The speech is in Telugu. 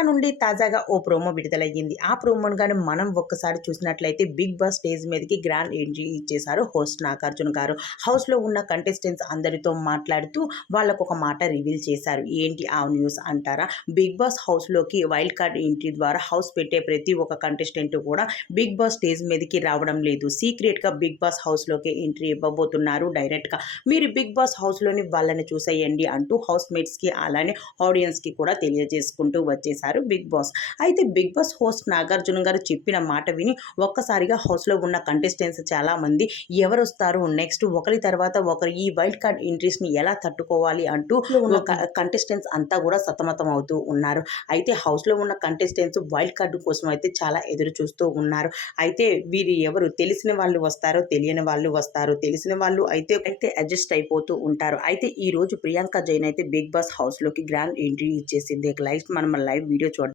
సినిమా నుండి తాజాగా ఓ ప్రోమో విడుదలయ్యింది. ఆ ప్రోమోను గాని మనం ఒక్కసారి చూసినట్లయితే 'బిగ్ బాస్' స్టేజ్ మీదకి గ్రాండ్ ఎంట్రీ ఇచ్చేశారు హోస్ట్ 'నాగార్జున' గారు. హౌస్‌లో ఉన్న కంటెస్టెంట్స్ అందరితో మాట్లాడుతూ వాళ్ళకొక మాట రివీల్ చేశారు. ఏంటి ఆ న్యూస్ అంటారా? 'బిగ్ బాస్' హౌస్‌లోకి వైల్డ్ కార్డ్ ఎంట్రీ ద్వారా హౌస్ పెట్టే ప్రతి ఒక్క కంటెస్టెంట్ కూడా 'బిగ్ బాస్' స్టేజ్ మీదకి రావడం లేదు. సీక్రెట్‌గా 'బిగ్ బాస్' హౌస్‌లోకి ఎంట్రీ ఇవ్వబోతున్నారు డైరెక్ట్‌గా. మీరు 'బిగ్ బాస్' హౌస్‌లోని వాళ్ళని చూసేయండి అంటూ హౌస్ మేట్స్‌కి అలానే ఆడియన్స్‌కి కూడా తెలియజేసుకుంటూ వచ్చేశారు 'బిగ్ బాస్'. అయితే 'బిగ్ బాస్' హోస్ట్ 'నాగార్జున' గారు చెప్పిన మాట విని ఒక్కసారిగా హౌస్‌లో ఉన్న కంటెస్టెంట్స్ చాలామంది ఎవరొస్తారు నెక్స్ట్, ఒకరి తర్వాత ఒకరు ఈ వైల్డ్ కార్డ్ ఎంట్రీస్‌ని ఎలా తట్టుకోవాలి అంటూ ఉన్న కంటెస్టెంట్స్ అంతా కూడా సతమతం అవుతూ ఉన్నారు. అయితే హౌస్‌లో ఉన్న కంటెస్టెంట్స్ వైల్డ్ కార్డ్ కోసం అయితే చాలా ఎదురు చూస్తూ ఉన్నారు. అయితే వీరు ఎవరు, తెలిసిన వాళ్ళు వస్తారో, తెలియని వాళ్ళు వస్తారు. తెలిసిన వాళ్ళు అయితే అడ్జస్ట్ అయిపోతూ ఉంటారు. అయితే ఈ రోజు ప్రియాంక జైన్ అయితే 'బిగ్ బాస్' హౌస్‌లోకి గ్రాండ్ ఎంట్రీ ఇచ్చేసింది. మనం లైవ్ వీడియో చూద్దాం.